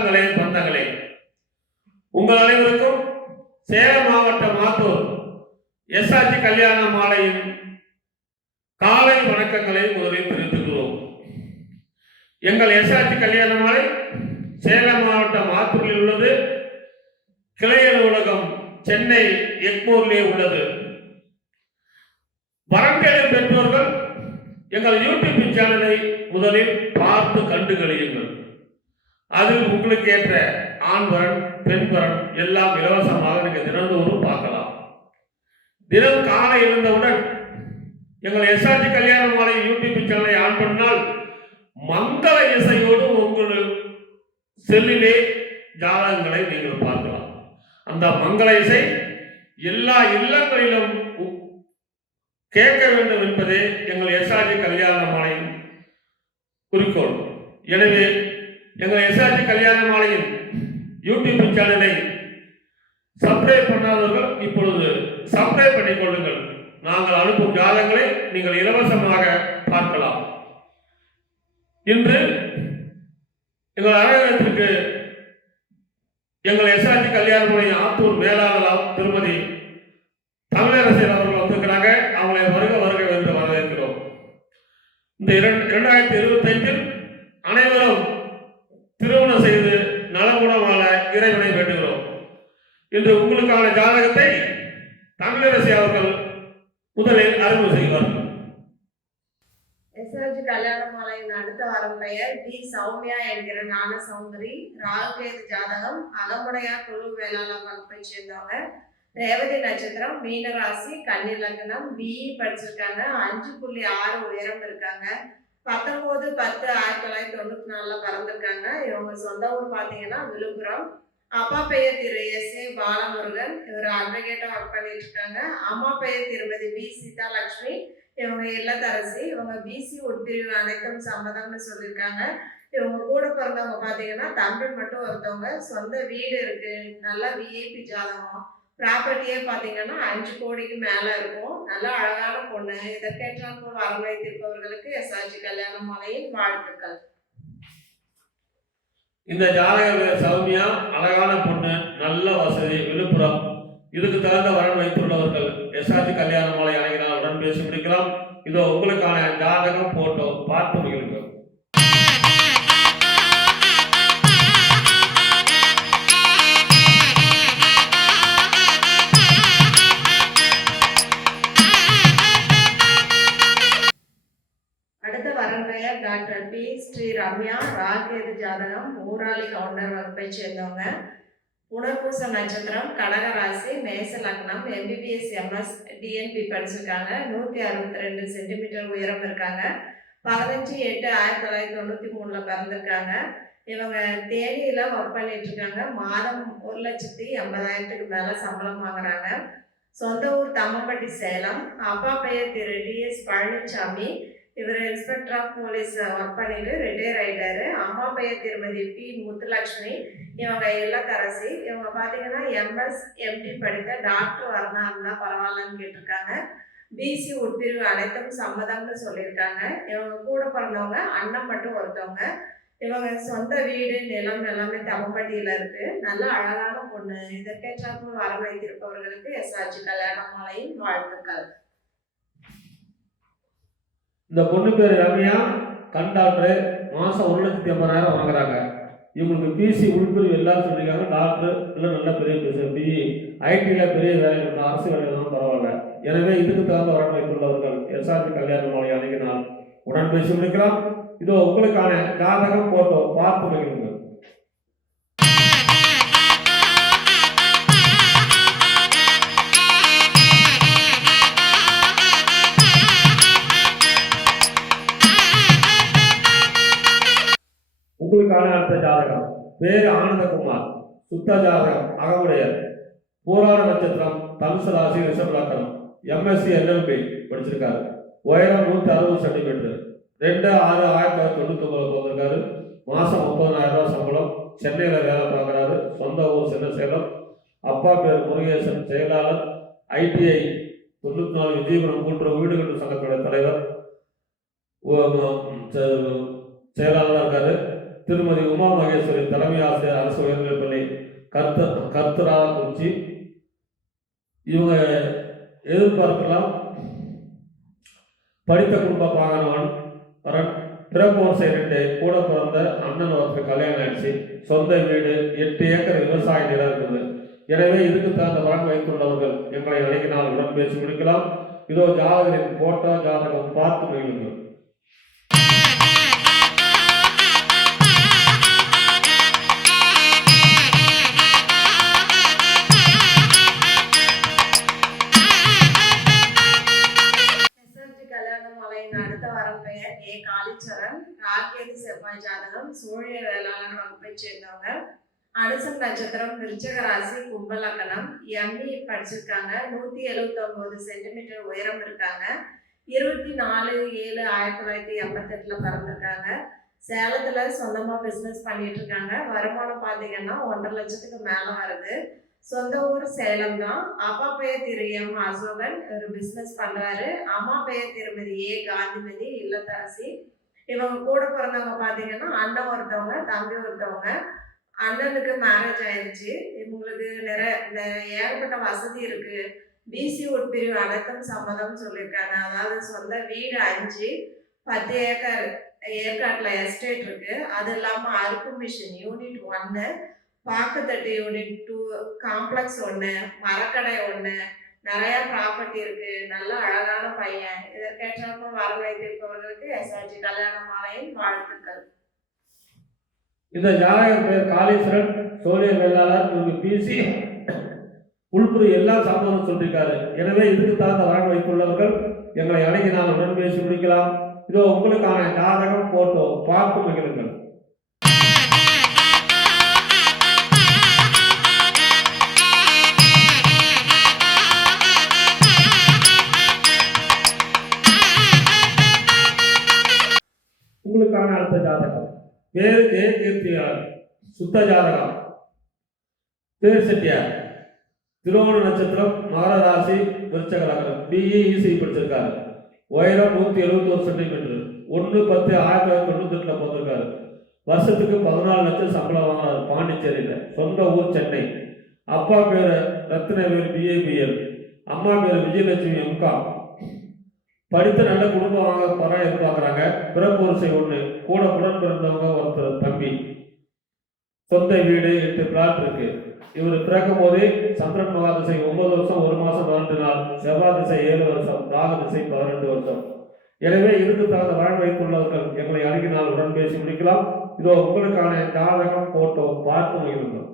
சொந்தங்களே, பந்தங்களே, உங்கள் அனைவருக்கும் சேலம் மாவட்டம் மாத்தூர் எஸ்ஆர்ஜி கல்யாண மாலையின் காலை வணக்கங்களை முதலில் தெரிவித்துக்கிறோம். எங்கள் எஸ்ஆர்ஜி கல்யாண மாலை சேலம் மாவட்டம் மாத்தூரில் உள்ளது. கிளை அலுவலகம் சென்னை எக்மோரிலே உள்ளது. வரம் தேடும் பெற்றோர்கள் எங்கள் யூடியூப் சேனலை முதலில் பார்த்து கண்டு கழியுங்கள். அதில் உங்களுக்கு ஏற்ற ஆண் வரன், பெண் வரன் எல்லாம் இலவசமாக நீங்க தினந்தோறும் பார்க்கலாம். தினம் காலை எழுந்தவுடன் எங்கள் எஸ்ஆர்ஜி கல்யாண மாலை யூடியூப் சேனலை ஆன் பண்ணால் மங்கள இசையோடு உங்கள் செல்லிலே ஜாதகங்களை நீங்கள் பார்க்கலாம். அந்த மங்கள இசை எல்லா இல்லங்களிலும் கேட்க வேண்டும் என்பதே எங்கள் எஸ்ஆர்ஜி கல்யாண மாலையின் குறிக்கோள். எனவே எங்கள் எஸ்ஆர்ஜி கல்யாண மாலையின் யூடியூப் சேனலை சப்ஸ்கிரைப் பண்ணாதவர்கள் இப்பொழுது சப்ஸ்கிரைப் பண்ணிக் கொள்ளுங்கள். நாங்கள் அனுப்பும் ஜாதகங்களை நீங்கள் இலவசமாக பார்க்கலாம். இன்று எங்கள் அலுவலகத்திற்கு எங்கள் எஸ்ஆர்ஜி கல்யாண மாலை ஆத்தூர் மேலாளர் திருமதி தமிழரசர் அவர்கள் வந்திருக்கிறாங்க. அவங்களை வருக வருக என்று வரவேற்கிறோம். இந்த 2025 அனைவரும் திருமணம் செய்து நலமுடன் வாழ இறைவனை வேண்டுகிறோம். இன்று உங்களுக்கான ஜாதகத்தை தமிழரசி அவர்கள் முதலில் அறிமுகம் செய்வார்கள். எஸ்ஆர்ஜி கல்யாண மாலையின் அடுத்த வரும் பெயர் டி சௌமியா என்கிற ஞான சௌந்தரி. ராகுகேது ஜாதகம், அகமுடையார் குழு வேளாளர் வகுப்பை சேர்ந்தவங்க. ரேவதி நட்சத்திரம், மீன ராசி, கன்னி லக்னம், பிஇ படிச்சிருக்காங்க. 5.6 உயரம் இருக்காங்க. 19/10/1994 பிறந்திருக்காங்க. இவங்க சொந்த ஊர் பார்த்தீங்கன்னா விழுப்புரம். அப்பா பெயர் திரு எஸ்.ஏ. பாலமுருகன். இவர் அட்வொகேட்டா ஒர்க் பண்ணிட்டு இருக்காங்க. அம்மா பெயர் திருமதி பி. சீதாலட்சுமி. இவங்க இல்லத்தரசி. இவங்க பிசி உட்பிரிவு அனைத்தும் சம்மதம்னு சொல்லியிருக்காங்க. இவங்க கூட பிறந்தவங்க பார்த்தீங்கன்னா தம்பி மட்டும் ஒருத்தவங்க. சொந்த வீடு இருக்கு. நல்ல விஐபி ஜாதகம். ப்ராப்பர்ட்டியே பார்த்தீங்கன்னா 5 கோடிக்கு மேலே இருக்கும். நல்ல அழகான பொண்ணு. இதற்கேற்றாற்போல் வரம் வைத்திருப்பவர்களுக்கு எஸ்ஆர்ஜி கல்யாண மாலையின் வாழ்த்துக்கள். இந்த ஜாதக சௌமியா அழகான பொண்ணு, நல்ல வசதி, விழுப்புரம். இதுக்கு தகுந்த வரன் வைத்துள்ளவர்கள் எஸ்ஆர்ஜி கல்யாண மாலை அணுகினால் உடன் பேசி முடிக்கலாம். இதோ உங்களுக்கான ஜாதகம் போட்டோ பார்த்து மகிழ்ங்கள். அடுத்த வரன் பெயர் டாக்டர் பி. ஸ்ரீ ரம்யா. ராகுகேது ஜாதகம், ஊராளி கவுண்டர் வகுப்பை சேர்ந்தவங்க. புனர்பூச நட்சத்திரம், கடகராசி, மேச லக்னம். எம்பிபிஎஸ் எம்எஸ் டிஎன்பி படிச்சிருக்காங்க. 162 சென்டிமீட்டர் உயரம் இருக்காங்க. 15/8/1993 பிறந்திருக்காங்க. இவங்க தேனியில ஒர்க் பண்ணிட்டு இருக்காங்க. மாதம் 1,80,000க்கு மேல சம்பளம் வாங்குறாங்க. சொந்த ஊர் தம்மம்பட்டி, சேலம். அப்பா பெயர் திரு டிஎஸ் பழனிசாமி. இவர் இன்ஸ்பெக்டர் ஆஃப் போலீஸ் ஒர்க் பண்ணிட்டு ரிட்டையர் ஆயிட்டாரு. அம்மா பெயர் திருமதி பி. முத்துலட்சுமி. இவங்க இல்லத்தரசி. இவங்க பார்த்தீங்கன்னா எம்எஸ் எம்டி படித்த டாக்டர் வரனா இருந்தால் பரவாயில்லன்னு கேட்டிருக்காங்க. பிசி உட்பிரிவு அனைத்தும் சம்மதம்னு சொல்லியிருக்காங்க. இவங்க கூட பிறந்தவங்க அண்ணன் மட்டும் ஒருத்தவங்க. இவங்க சொந்த வீடு, நிலம் எல்லாமே தம்மம்பட்டியில் இருக்கு. நல்ல அழகான பொண்ணு. இதற்கேற்றாற்போல் வரம் வைத்திருப்பவர்களுக்கு எஸ்ஆர்ஜி கல்யாண மாலையின் வாழ்த்துக்கள். இந்த பொண்ணு பேர் ரம்யா, கண் டாக்டர். மாதம் 1,80,000 வாங்குறாங்க. இவங்களுக்கு பிசி உள்பிரிவு எல்லாரும் சொல்லியிருக்காங்க. டாக்டர் இல்லை, நல்ல பெரிய பிஇ ஐடியில் பெரிய வேலை இருந்தால் அரசு வேலை இருந்தாலும் பரவாயில்ல. எனவே இதுக்கு தகுந்த வரன் வைத்துள்ளவர்கள் எஸ்ஆர்ஜி கல்யாண மாலை அணுகினால் உடன் பேசி முடிக்கலாம். இதோ உங்களுக்கான ஜாதகம் போட்டோ பார்த்து மகிழுங்கள். உங்களுக்கான அடுத்த ஜாதகம் பேர் ஆனந்தகுமார். சுத்த ஜாதகம், அகமுடையர். போராட நட்சத்திரம், தனுசு ராசி, ரிஷப லக்னம். எம்எஸ்சி எல்எல்பி படிச்சிருக்காரு. உயரம் 160 சென்டிமீட்டர். 2/6/1999 பிறந்திருக்காரு. மாதம் 30,000 சம்பளம். சென்னையில் வேலை பார்க்குறாரு. சொந்த ஊர் சின்ன சேலம். அப்பா பேர் முருகேசன், செயலாளர். ஐடிஐ 94 விஜயபுரம் கூட்டுறவு வீடு கட்டும் சங்கத்துடைய தலைவர், செயலாளராக இருக்காரு. திருமதி உமா மகேஸ்வரி தலைமை ஆசிரியர் அரசு உயர்நிலைப்பள்ளி கர்த்தராக்குறிச்சி. இவங்க எதிர்பார்க்கலாம் படித்த குடும்ப பாகனவன் வரன், பிறப்பு வருஷம் 2, கூட பிறந்த அண்ணன் ஒருத்தர் கல்யாணம் ஆயிடுச்சு, சொந்த வீடு, 8 ஏக்கர் விவசாய நிலம் இருக்குது. எனவே இதுக்கு தகுந்த வரன் வைத்துள்ளவர்கள் எங்களை அணுகினால் உடன் பேசி முடிக்கலாம். இதோ ஜாதகரின் போட்டோ ஜாதகம் பார்த்து மகிழுங்கள். அடுத்த வரம் பெயர் ஏ காளிச்சரன். ராகேது செவ்வாய் ஜாதகம், சூழிய வேளாளர் வகுப்பை சேர்ந்தவங்க. அனுசம் நட்சத்திரம், விருச்சக ராசி, கும்ப லக்னம். எம்இ படிச்சிருக்காங்க. 179 சென்டிமீட்டர் உயரம் இருக்காங்க. 24/7/1988 பிறந்திருக்காங்க. சேலத்துல சொந்தமா பிசினஸ் பண்ணிட்டு இருக்காங்க. வருமானம் பாத்தீங்கன்னா 1.5 லட்சத்துக்கு மேல வருது. சொந்த ஊர் சேலம் தான். அப்பா பெயர் திரு எம் அசோகன், ஒரு பிசினஸ் பண்றாரு. அம்மா பெயர் திருமதி ஏ காந்திமதி, இல்லத்தரசி. இவங்க கூட பிறந்தவங்க பாத்தீங்கன்னா அண்ணன் ஒருத்தவங்க, தம்பி ஒருத்தவங்க. அண்ணனுக்கு மேரேஜ் ஆயிடுச்சு. இவங்களுக்கு ஏகப்பட்ட வசதி இருக்கு. பிசி உட்பிரிவு அனைத்தும் சம்மதம் சொல்லியிருக்காங்க. அதாவது சொந்த வீடு 5, 10 ஏக்கர் ஏற்காட்டுல எஸ்டேட் இருக்கு. அது இல்லாம அறுப்பு மிஷின் யூனிட் 1, பாக்குத்தட்டு யூனிட் 2, காம்ப்ளெக்ஸ் 1, மரக்கடை 1, நிறைய ப்ராப்பர்ட்டி இருக்கு. நல்ல அழகான பையன். இதற்கேற்றாற்ப வர வைத்திருப்பவர்களுக்கு எஸ்ஆர்ஜி கல்யாண மாலையின் வாழ்த்துக்கள். இந்த ஜாதகர் பெயர் காளீஸ்வரன், சோழிய வேளாளர். இவருக்கு பிசி உள்புற எல்லாம் சம்பந்தம் சொல்லியிருக்காரு. எனவே இதுக்கு தகுந்த வரன் வைத்துள்ளவர்கள் எங்களை அணுகினால் உடன் பேசி முடிக்கலாம். இதோ உங்களுக்கான ஜாதகம் போட்டோ பார்த்து மகிழுங்கள். உங்களுக்கான அடுத்த ஜாதகம் பேர் ஜெய கீர்த்தியார், சுத்த ஜாதகம், பேர் செட்டியார், திருவோண நட்சத்திரம், மகர ராசி, விருச்சக லக்னம். பிஇ இசி படிச்சிருக்காரு. உயரம் 171 சென்டிமீட்டர். 1/10/1998 பிறந்திருக்காரு. வருஷத்துக்கு 14 லட்சம் சம்பளம் வாங்கினார் பாண்டிச்சேரியில். சொந்த ஊர் சென்னை. அப்பா பேர் ரத்னவேல், பிஏபிஎல். அம்மா பேர் விஜயலட்சுமி, எம்காம். படித்த நல்ல குடும்பம் வாங்க பரம் எதிர்பார்க்குறாங்க. பிறப்பு வரிசை 1, கூட உடன் பிறந்தவங்க ஒருத்தர் தம்பி. சொந்த வீடு 8 பிளாட் இருக்கு. இவர் பிறக்கும் போதே சந்திரன் மகா திசை 9 வருஷம் 1 மாசம் 12 நாள், செவ்வாய் திசை 7 வருஷம், ராகு திசை 12 வருஷம். எனவே இதுக்கு தகுந்த வரன் வைத்துள்ளவர்கள் எங்களை அணுகினால் உடன் பேசி முடிக்கலாம். இதோ உங்களுக்கான ஜாதகம் போட்டோ பார்த்து மகிழுங்கள்.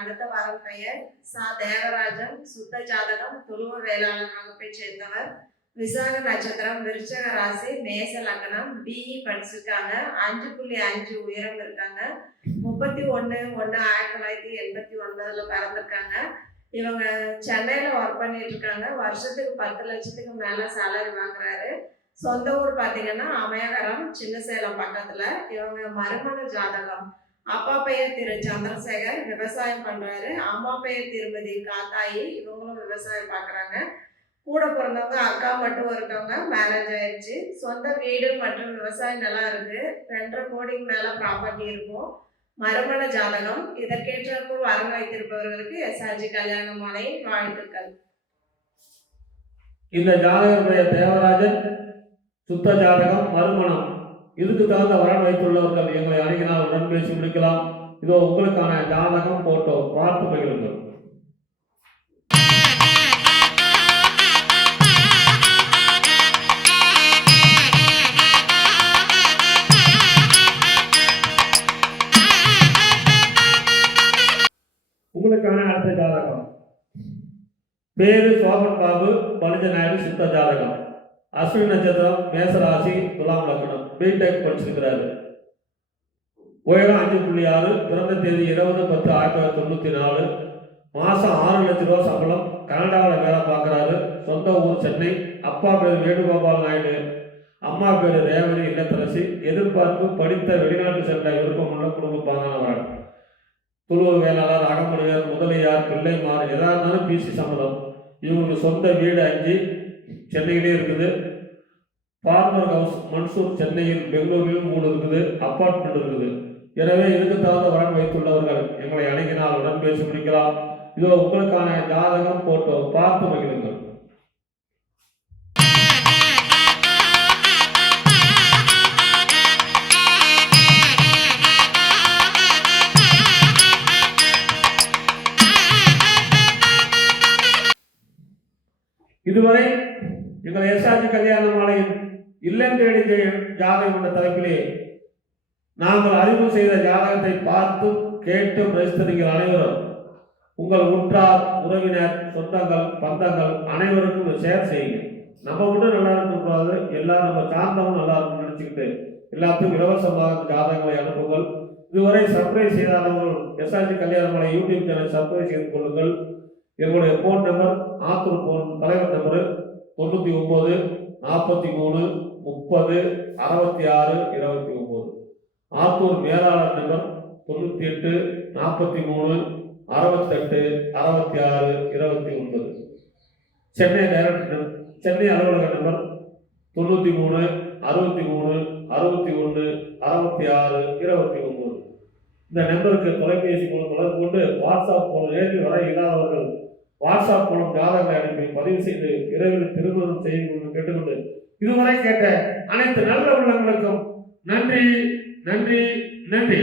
அடுத்த வரம் பெயர் சா தேவராஜன், சுத்த ஜாதகம், துருவ வேளாளர் வகுப்பை சேர்ந்தவர். விசாக நட்சத்திரம், விருச்சக ராசி, மேச லக்னம். பிஇ படிச்சிருக்காங்க. 5.5 உயரம் இருக்காங்க. 31/1/1989 பிறந்திருக்காங்க. இவங்க சென்னையில ஒர்க் பண்ணிட்டு இருக்காங்க. வருஷத்துக்கு 10 லட்சத்துக்கு மேல சேலரி வாங்குறாரு. சொந்த ஊர் பாத்தீங்கன்னா அமயகரம், சின்ன சேலம் பக்கத்துல. இவங்க மறுமண ஜாதகம். அப்பா பெயர் திரு சந்திரசேகர், விவசாயம் பண்றாரு. அம்மா பெயர் திருமதி காத்தாயி, இவங்களும் விவசாயம் பார்க்குறாங்க. கூட பிறந்தவங்க அக்கா மட்டும் இருக்கவங்க, மேரேஜ் ஆயிடுச்சு. சொந்த வீடு மற்றும் விவசாய நிலம் இருக்கு. 2.5 கோடிக்கு மேல ப்ராப்பர்ட்டி இருக்கும். மறுமண ஜாதகம். இதற்கேற்றாற்போல் வரன் வைத்திருப்பவர்களுக்கு எஸ்ஆர்ஜி கல்யாண மாலையின் வாழ்த்துக்கள். இந்த ஜாதகர் பெயர் தேவராஜன், சுத்த ஜாதகம், மறுமணம். இதுக்கு தகுந்த வரன் வைத்துள்ளவர்கள் எங்களை அணுகினால் உடன் பேசி முடிக்கலாம். இதோ உங்களுக்கான ஜாதகம் போட்டோ பார்த்து மகிழுங்கள். உங்களுக்கான அடுத்த ஜாதகம் பேரு சோபன் பாபு, பனிஜ நாயுடு, சுத்த ஜாதகம். அஸ்வினி நட்சத்திரம், மேசராசி, துலாம் லக்னம். பிடெக் படிச்சிருக்கிறாரு. உயரம் 5.6, பிறந்த தேதி 20/10/1994. மாதம் 6 லட்ச ரூபா சம்பளம். கனடாவில் வேலை பார்க்குறாரு. சொந்த ஊர் சென்னை. அப்பா பேர் வேணுகோபால் நாயுடு, அம்மா பேரு ரேவதி, இல்லத்தரசி. எதிர்பார்ப்பு படித்த வெளிநாட்டு சென்ற விருப்பமுள்ள குடும்ப பாங்கானவர்கள். குழு வேளாளர், அகமுடையார், முதலியார், பிள்ளைமார், எதா இருந்தாலும் பிசி சம்மதம். இவங்களுக்கு சொந்த வீடு 5 சென்னையிலே இருக்குது. ஃபார்மர் ஹவுஸ் மன்சூர் சென்னையில், பெங்களூரிலும் 3 இருக்குது. அப்பார்ட்மெண்ட் இருக்குது. எனவே இதுக்கு தகுந்த வரன் வைத்துள்ளவர்கள் எங்களை அணுகினால் உடன் பேசி முடிக்கலாம். இதோ உங்களுக்கான ஜாதகம் போட்டோ பார்த்து மகிழுங்கள். இதுவரை எங்கள் எஸ்ஆர்ஜி கல்யாண மாலையின் இல்லம் தேடி ஜாதகம் என்ற தலைப்பிலே நாங்கள் அறிமுகம் செய்த ஜாதகத்தை பார்த்து கேட்டு ரசித்த நீங்கள் அனைவரும் உங்கள் உற்றார், உறவினர், சொந்தங்கள், பந்தங்கள் அனைவருக்கும் ஷேர் செய்யுங்க. நம்ம மட்டும் நல்லா இருக்கக்கூடாது, எல்லாரும் நம்ம சார்ந்தவங்க நல்லா இருக்கும்னு நினச்சிக்கிட்டு எல்லாத்துக்கும் இலவசமாக ஜாதகங்களை அனுப்புங்கள். இதுவரை சப்ஸ்கிரைப் செய்தாதவர்கள் எஸ்ஆர்ஜி கல்யாண மாலை யூடியூப் சேனல் சப்ஸ்கிரைப் செய்து கொள்ளுங்கள். எங்களுடைய ஃபோன் நம்பர், ஆத்தூர் ஃபோன் தலைவர் நம்பரு 99 43 30 66 29. ஆத்தூர் மேலாளர் நம்பர் 98 43 68 66 29. சென்னை டைரக்டர் சென்னை அலுவலக நம்பர் 93 63 61 66 29. இந்த நம்பருக்கு தொலைபேசி மூலம் தொடர்பு கொண்டு வாட்ஸ்அப் மூலம் நேரில் வர இல்லாதவர்கள் வாட்ஸ்அப் மூலம் ஜாதகங்களை அனுப்பி பதிவு செய்து விரைவில் திருமணம் செய்து கேட்டுக்கொண்டு இதுவரை கேட்ட அனைத்து நல்ல உள்ளங்களுக்கும் நன்றி நன்றி நன்றி.